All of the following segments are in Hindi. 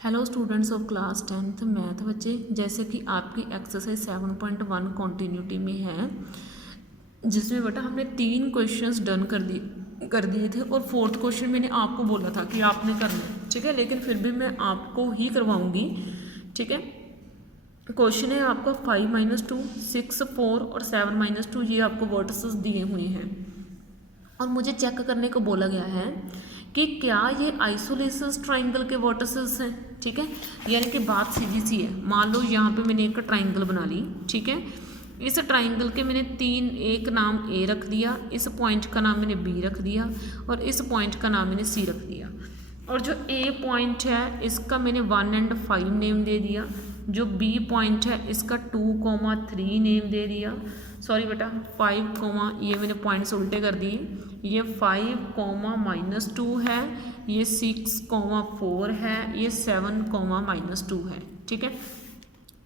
Hello students of class 10th math बच्चे, जैसे कि आपकी एक्सरसाइज 7.1 कॉन्टीन्यूटी में है, जिसमें बेटा हमने 3 क्वेश्चंस डन कर दिए थे और 4th क्वेश्चन मैंने आपको बोला था कि आपने करना है, ठीक है। लेकिन फिर भी मैं आपको ही करवाऊंगी, ठीक है। क्वेश्चन है आपका 5-2, 6, 4 और 7-2, ये आपको वर्टिसेस दिए हुए हैं और मुझे चेक करने को बोला गया है कि क्या ये आइसोलेशंस ट्राइंगल के वर्टिसेस हैं, ठीक है। यानी कि बात सीधी सी है। मान लो यहाँ पे मैंने एक ट्राइंगल बना ली, ठीक है। इस ट्राइंगल के मैंने एक नाम ए रख दिया, इस पॉइंट का नाम मैंने बी रख दिया और इस पॉइंट का नाम मैंने सी रख दिया। और जो ए पॉइंट है इसका मैंने 1 और 5 नेम दे दिया। जो बी पॉइंट है इसका 2, 3 नेम दे दिया। सॉरी बेटा 5, ये मैंने पॉइंट्स उल्टे कर दिए। ये 5, -2 है, ये 6, 4 है, ये 7, -2 है, ठीक है।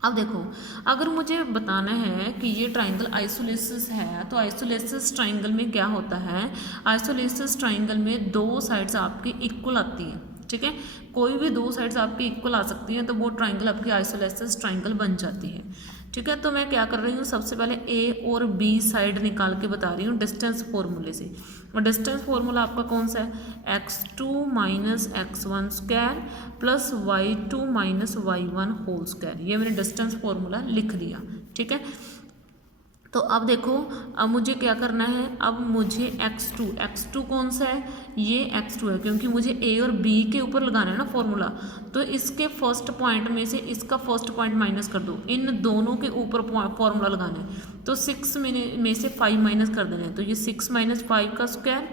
अब देखो, अगर मुझे बताना है कि ये ट्राइंगल आइसोलेसिस है तो आइसोलेसिस ट्राइंगल में क्या होता है। आइसोलेसिस ट्राइंगल में दो साइड्स आपकी इक्वल आती हैं, ठीक है। कोई भी दो साइड्स आपकी इक्वल आ सकती हैं तो वो ट्राइंगल आपकी आइसोलेसिस ट्राइंगल बन जाती है, ठीक है। तो मैं क्या कर रही हूँ, सबसे पहले ए और बी साइड निकाल के बता रही हूँ डिस्टेंस फॉर्मूले से। और डिस्टेंस फॉर्मूला आपका कौन सा है, x2 - x1 square plus y2 - y1 whole square. ये मैंने डिस्टेंस फॉर्मूला लिख दिया, ठीक है। तो अब देखो, अब मुझे क्या करना है, अब मुझे x2 कौन सा है, ये x2 है, क्योंकि मुझे a और b के ऊपर लगाना है ना फॉर्मूला। तो इसके फर्स्ट पॉइंट में से इसका फर्स्ट पॉइंट माइनस कर दो, इन दोनों के ऊपर फॉर्मूला लगाना है। तो 6 में से 5 माइनस कर देना है, तो ये 6 - 5 का स्क्वायर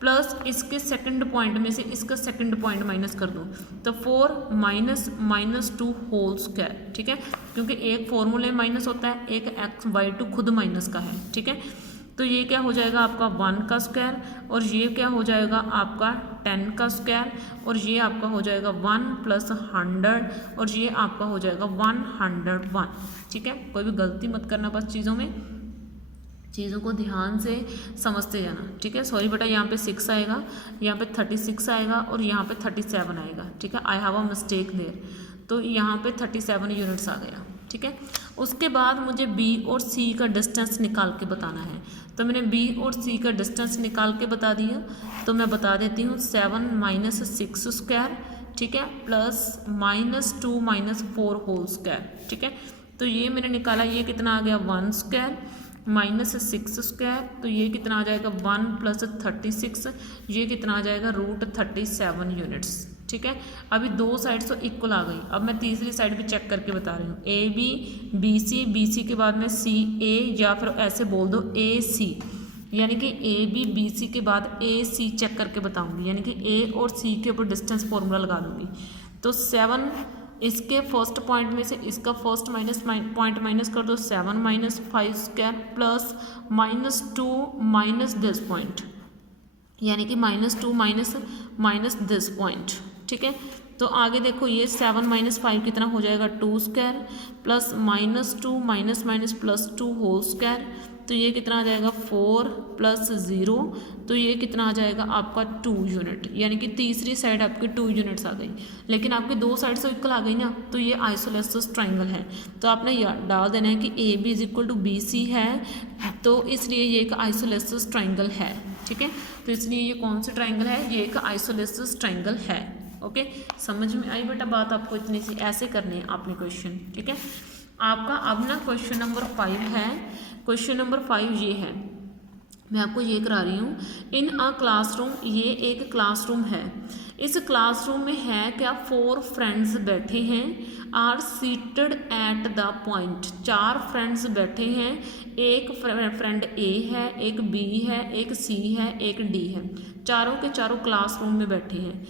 प्लस इसके सेकंड पॉइंट में से इसका सेकंड पॉइंट माइनस कर दो, तो 4 - -2 होल स्क्वायर, ठीक है। क्योंकि एक फॉर्मूले माइनस होता है, एक y2 खुद माइनस का है, ठीक है। तो ये क्या हो जाएगा आपका 1 का स्क्वायर और ये क्या हो जाएगा आपका 10 का स्क्वायर और ये आपका हो जाएगा 1 + 100 और ये आपका हो जाएगा 101, ठीक है। कोई भी गलती मत करना बस चीज़ों को ध्यान से समझते जाना, ठीक है। सॉरी बेटा, यहाँ पे 6 आएगा, यहाँ पे 36 आएगा और यहाँ पे 37 आएगा, ठीक है। I have a mistake there, तो यहाँ पे 37 यूनिट्स आ गया, ठीक है। उसके बाद मुझे बी और सी का डिस्टेंस निकाल के बताना है, तो मैंने बी और सी का डिस्टेंस निकाल के बता दिया। तो मैं बता देती हूँ 7 - 6 स्क्वायर, ठीक है, प्लस -2 - 4 होल स्क्वायर, ठीक है। तो ये मैंने निकाला, ये कितना आ गया 1 स्क्वायर -6 स्क्वायर, तो ये कितना आ जाएगा 1 + 36, ये कितना आ जाएगा √37 यूनिट्स, ठीक है। अभी दो साइड्स तो इक्वल आ गई। अब मैं तीसरी साइड भी चेक करके बता रही हूँ, बी सी के बाद में CA, या फिर ऐसे बोल दो AC, यानी कि AB BC के बाद AC चेक करके बताऊंगी, यानी कि A और C के ऊपर डिस्टेंस फॉर्मूला लगा दूंगी। तो 7, इसके फर्स्ट पॉइंट में से इसका फर्स्ट पॉइंट माइनस कर दो, 7 - 5 स्क्वायर प्लस -2 - दिस पॉइंट, यानी कि -2 - दिस पॉइंट, ठीक है। तो आगे देखो, ये 7 - 5 कितना हो जाएगा 2 स्क्वायर प्लस -2 +2 होल स्क्वायर, तो ये कितना आ जाएगा 4 + 0, तो ये कितना आ जाएगा आपका 2 यूनिट, यानी कि तीसरी साइड आपकी 2 यूनिट्स आ गई। लेकिन आपकी दो साइड से इक्वल आ गई ना, तो ये आइसोलेसिस ट्राइंगल है। तो आपने डाल देना है कि AB = BC है, तो इसलिए ये एक आइसोलेसिस ट्राइंगल है, ठीक है। तो इसलिए ये कौन सा ट्राइंगल है, ये एक आइसोलेसिस ट्राइंगल है। ओके, समझ में आई बेटा बात आपको, इतनी सी ऐसे करनी है आपने क्वेश्चन, ठीक है। आपका अब ना क्वेश्चन नंबर 5 है। क्वेश्चन नंबर 5 ये है, मैं आपको ये करा रही हूँ, इन अ क्लासरूम, ये एक क्लासरूम है। इस क्लासरूम में है क्या, 4 फ्रेंड्स बैठे हैं, are seated at the point, 4 friends बैठे हैं, एक फ्रेंड ए है, एक बी है, एक सी है, एक डी है, चारों के चारों क्लासरूम में बैठे हैं।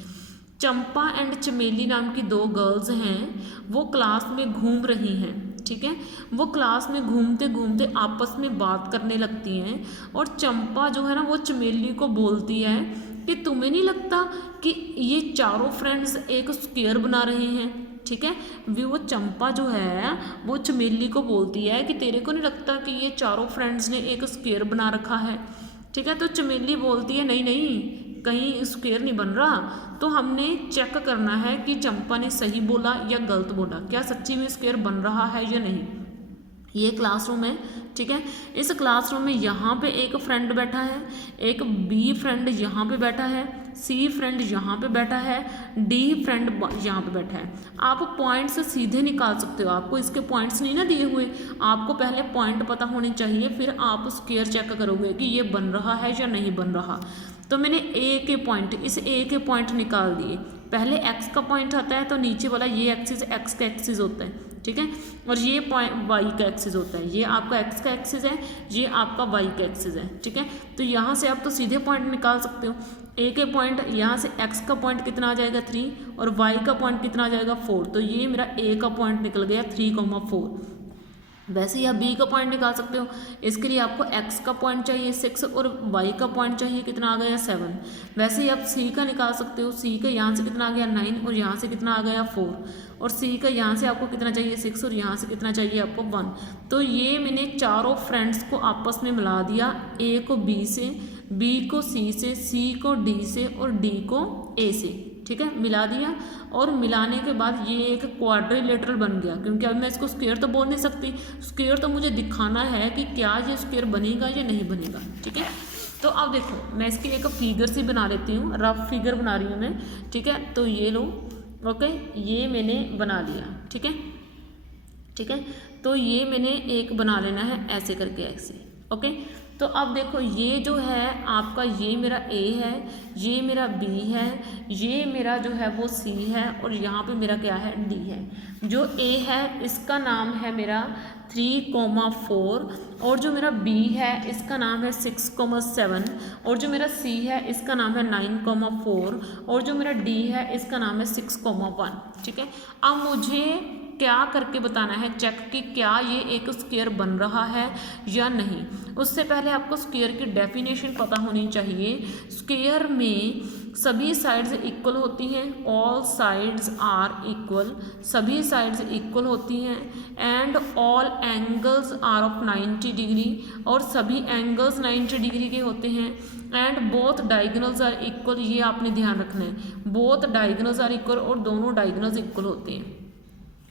चंपा एंड चमेली नाम की 2 गर्ल्स हैं, वो क्लास में घूम रही हैं, ठीक है। वो क्लास में घूमते घूमते आपस में बात करने लगती हैं और चंपा जो है ना वो चमेली को बोलती है कि तुम्हें नहीं लगता कि ये चारों फ्रेंड्स एक स्क्वायर बना रहे हैं, ठीक है। वो चंपा जो है वो चमेली को बोलती है कि तेरे को नहीं लगता कि ये चारों फ्रेंड्स ने एक स्क्वायर बना रखा है, ठीक है। तो चमेली बोलती है नहीं नहीं, कहीं स्क्वायर नहीं बन रहा, तो हमने चेक करना है कि चंपा ने सही बोला या गलत बोला, क्या सच्ची में स्क्वायर बन रहा है या नहीं। ये क्लासरूम है, ठीक है। इस क्लासरूम में यहाँ पे एक फ्रेंड बैठा है, एक बी फ्रेंड यहाँ पे बैठा है, सी फ्रेंड यहाँ पे बैठा है, डी फ्रेंड यहाँ पे बैठा है। आप पॉइंट्स सीधे निकाल सकते हो, आपको इसके पॉइंट्स नहीं ना दिए हुए, आपको पहले पॉइंट पता होने चाहिए, फिर आप स्क्वायर चेक करोगे कि ये बन रहा है या नहीं बन रहा। तो मैंने ए के पॉइंट, इस ए के पॉइंट निकाल दिए। पहले एक्स का पॉइंट आता है, तो नीचे वाला ये एक्सिस एक्स का एक्सिस होता है, ठीक है, और ये पॉइंट वाई का एक्सिस होता है। ये आपका एक्स का एक्सिस है, ये आपका वाई का एक्सिस है, ठीक है। तो यहाँ से आप तो सीधे पॉइंट निकाल सकते हो। ए के पॉइंट, यहाँ से एक्स का पॉइंट कितना आ जाएगा 3 और वाई का पॉइंट कितना आ जाएगा 4। तो ये मेरा ए का पॉइंट निकल गया 3,4। वैसे ही आप बी का पॉइंट निकाल सकते हो। इसके लिए आपको एक्स का पॉइंट चाहिए 6 और वाई का पॉइंट चाहिए कितना आ गया 7। वैसे ही आप सी का निकाल सकते हो। सी का यहाँ से कितना आ गया 9 और यहाँ से कितना आ गया 4, और सी का यहाँ से आपको कितना चाहिए 6 और यहाँ से कितना चाहिए आपको 1। तो ये मैंने चारों फ्रेंड्स को आपस में मिला दिया, ए को बी से, बी को सी से, सी को डी से और डी को ए से, ठीक है, मिला दिया। और मिलाने के बाद ये एक क्वाड्रिलेटरल बन गया, क्योंकि अब मैं इसको स्क्वायर तो बोल नहीं सकती, स्क्वायर तो मुझे दिखाना है कि क्या ये स्क्वायर बनेगा या नहीं बनेगा, ठीक है। तो अब देखो मैं इसकी एक फिगर सी बना लेती हूँ, रफ फिगर बना रही हूँ मैं, ठीक है। तो ये लो, ओके, ये मैंने बना लिया, ठीक है, ठीक है। तो ये मैंने एक बना लेना है ऐसे करके, ऐसे, ओके। तो अब देखो ये जो है आपका, ये मेरा ए है, ये मेरा बी है, ये मेरा जो है वो सी है, और यहाँ पे मेरा क्या है डी है। जो ए है इसका नाम है मेरा 3,4, और जो मेरा बी है इसका नाम है 6,7, और जो मेरा सी है इसका नाम है 9,4, और जो मेरा डी है इसका नाम है 6,1, ठीक है। अब मुझे क्या करके बताना है चेक कि क्या ये एक स्क्वायर बन रहा है या नहीं। उससे पहले आपको स्क्वायर की डेफिनेशन पता होनी चाहिए। स्क्वायर में सभी साइड्स इक्वल होती हैं, ऑल साइड्स आर इक्वल, सभी साइड्स इक्वल होती हैं, and all angles are of 90 degree, और सभी एंगल्स 90 डिग्री के होते हैं, and both diagonals are equal. ये आपने ध्यान रखना है, बोथ डायगोनल्स आर इक्वल, और दोनों डायगोनल्स इक्वल होते हैं,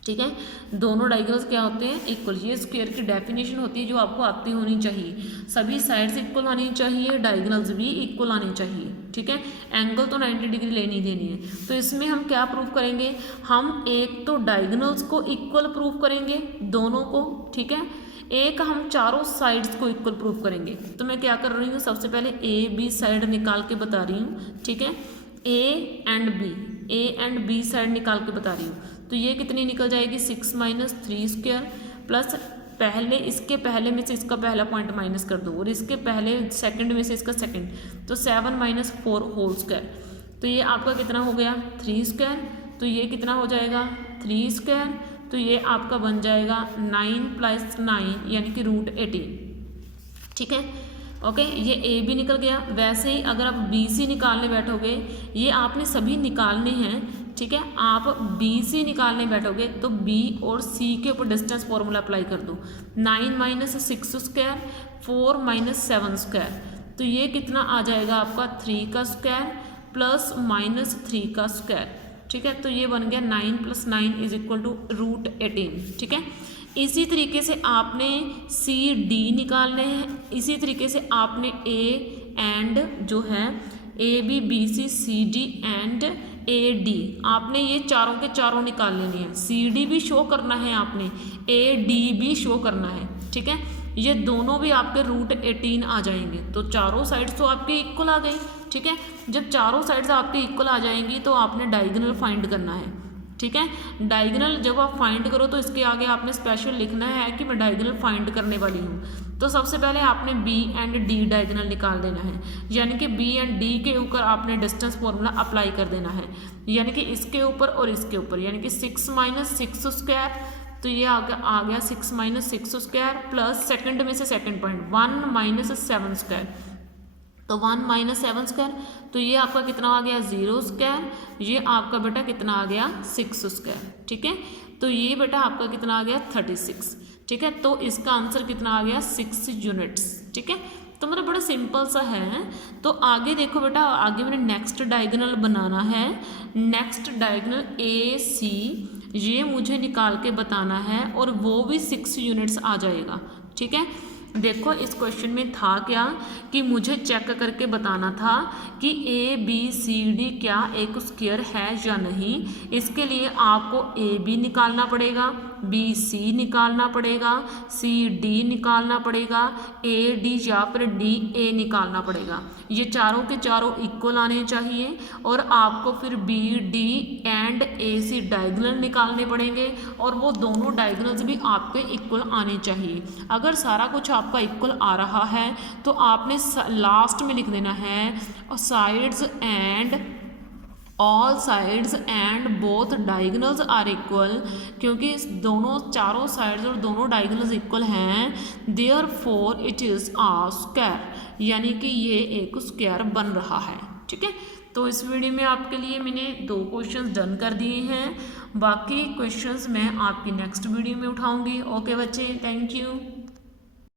ठीक है। दोनों डायगोनल्स क्या होते हैं इक्वल। ये स्क्वायर की डेफिनेशन होती है जो आपको आती होनी चाहिए। सभी साइड्स इक्वल आनी चाहिए, डायगोनल्स भी इक्वल आनी चाहिए, ठीक है। एंगल तो 90 डिग्री लेनी देनी है। तो इसमें हम क्या प्रूफ करेंगे, हम एक तो डायगोनल्स को इक्वल प्रूफ करेंगे दोनों को, ठीक है, एक हम चारों साइड्स को इक्वल प्रूफ करेंगे। तो मैं क्या कर रही हूँ, सबसे पहले ए बी साइड निकाल के बता रही हूँ, ठीक है। ए एंड बी साइड निकाल के बता रही हूँ। तो ये कितनी निकल जाएगी 6 - 3 स्क्वायर, प्लस पहले इसके पहले में से इसका पहला पॉइंट माइनस कर दो, और इसके पहले सेकंड में से इसका सेकंड, तो 7 - 4 होल स्क्वायर। तो ये आपका कितना हो गया 3 स्क्वायर। तो ये कितना हो जाएगा 3 स्क्वायर। तो ये आपका बन जाएगा 9 + 9 यानी कि √18, ठीक है, ओके। ये ए भी निकल गया। वैसे ही अगर आप बी सी निकालने बैठोगे, ये आपने सभी निकालने हैं, ठीक है। आप बी सी निकालने बैठोगे तो बी और सी के ऊपर डिस्टेंस फॉर्मूला अप्लाई कर दो। 9 - 6 स्क्वायर, 4 - 7 स्क्वायर। तो ये कितना आ जाएगा आपका 3 का स्क्वायर प्लस -3 का स्क्वायर, ठीक है। तो ये बन गया 9 + 9 = √18, ठीक है। इसी तरीके से आपने सी डी निकालने हैं। इसी तरीके से आपने ए एंड जो है A B B C D and A D, आपने ये चारों के चारों निकाल लेने हैं। सी डी भी शो करना है आपने, ए डी भी शो करना है, ठीक है। ये दोनों भी आपके √18 आ जाएंगे। तो चारों साइड्स तो आपके इक्वल आ गई, ठीक है। जब चारों साइड्स आपके इक्वल आ जाएंगी तो आपने डायगोनल फाइंड करना है, ठीक है। डायगोनल जब आप फाइंड करो तो इसके आगे आपने स्पेशल लिखना है कि मैं डायगोनल फाइंड करने वाली हूँ। तो सबसे पहले आपने बी एंड डी डायगोनल निकाल देना है, यानी कि बी एंड डी के ऊपर आपने डिस्टेंस फॉर्मूला अप्लाई कर देना है, यानी कि इसके ऊपर और इसके ऊपर, यानी कि 6 - 6 स्क्वायर। तो ये आ गया 6 - 6 स्क्वायर प्लस सेकंड में से सेकंड पॉइंट 1 - 7 स्क्वायर। तो 1 - 7 स्क्वायर, तो ये आपका कितना आ गया 0 स्क्वायर। ये आपका बेटा कितना आ गया 6 स्क्वायर, ठीक है। तो ये बेटा आपका कितना आ गया 36, ठीक है। तो इसका आंसर कितना आ गया 6 यूनिट्स, ठीक है। तो मतलब बड़ा सिंपल सा है। तो आगे देखो बेटा, आगे मैंने नेक्स्ट डायगोनल बनाना है। नेक्स्ट डायगोनल ए सी ये मुझे निकाल के बताना है और वो भी 6 यूनिट्स आ जाएगा। ठीक है, देखो इस क्वेश्चन में था क्या कि मुझे चेक करके बताना था कि ए बी सी डी क्या एक स्क्वायर है या नहीं। इसके लिए आपको ए बी निकालना पड़ेगा, बी सी निकालना पड़ेगा, सी डी निकालना पड़ेगा, ए डी या फिर डी ए निकालना पड़ेगा। ये चारों के चारों इक्वल आने चाहिए और आपको फिर B D and A C diagonal निकालने पड़ेंगे और वो दोनों डायगोनल्स भी आपके इक्वल आने चाहिए। अगर सारा कुछ आपका इक्वल आ रहा है तो आपने लास्ट में लिख देना है sides and all sides and both diagonals are equal, क्योंकि दोनों चारों साइड्स और दोनों डायगोनल्स इक्वल हैं, therefore it is a square, यानी कि ये एक स्क्वायर बन रहा है। ठीक है, तो इस वीडियो में आपके लिए मैंने 2 क्वेश्चंस डन कर दिए हैं, बाकी क्वेश्चंस मैं आपकी नेक्स्ट वीडियो में उठाऊंगी। ओके बच्चे, थैंक यू।